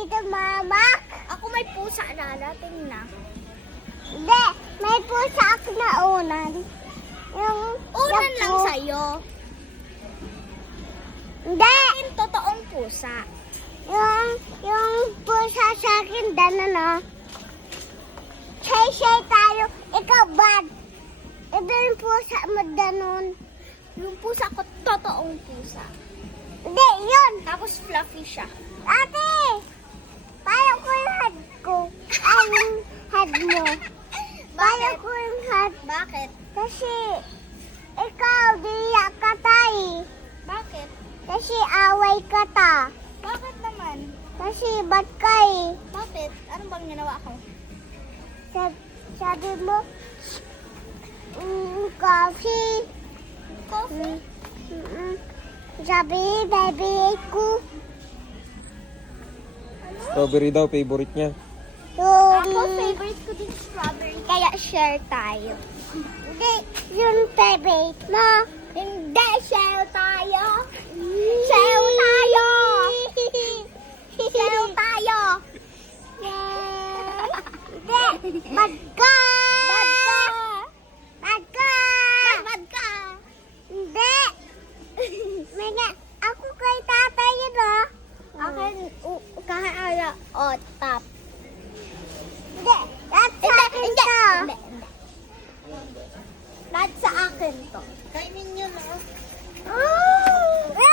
dito, mama. Ako may pusa na. Dating na. Hindi, may pusa ako na unan. Unan lang sa'yo. Hindi, Yung totoong pusa. yung pusa sa akin, na. Shay tayo. Ikaw, bad. Ito yung pusa mo, danon. Yung pusa ko, totoong pusa. Hindi, yun. Tapos fluffy siya. Ate, paano ko yung head ko? Ang head mo. Paano ko yung head? Bakit? Kasi, ikaw, diyak ka tayo. Bakit? Kasi away ka ta. Bakit naman? Kasi ba't ka eh? Bakit? Ano bang ginawa ko? Sabi mo, coffee. Coffee? Sabi, baby ko. Strawberry daw, favorite niya. Ako, favorite ko din strawberry. Kaya share tayo. Hindi, yung favorite mo. Hindi, share tayo. Share tayo. Share tayo. Hindi, bad ka. Bad ka. Bad ka. Bad ka. Hindi. Mga, ako kay tatay yun, oh. Akin, kahala, o, tap. Hindi, that's sa akin to. Hindi. Lahat sa akin to. Kainin nyo na. Oh!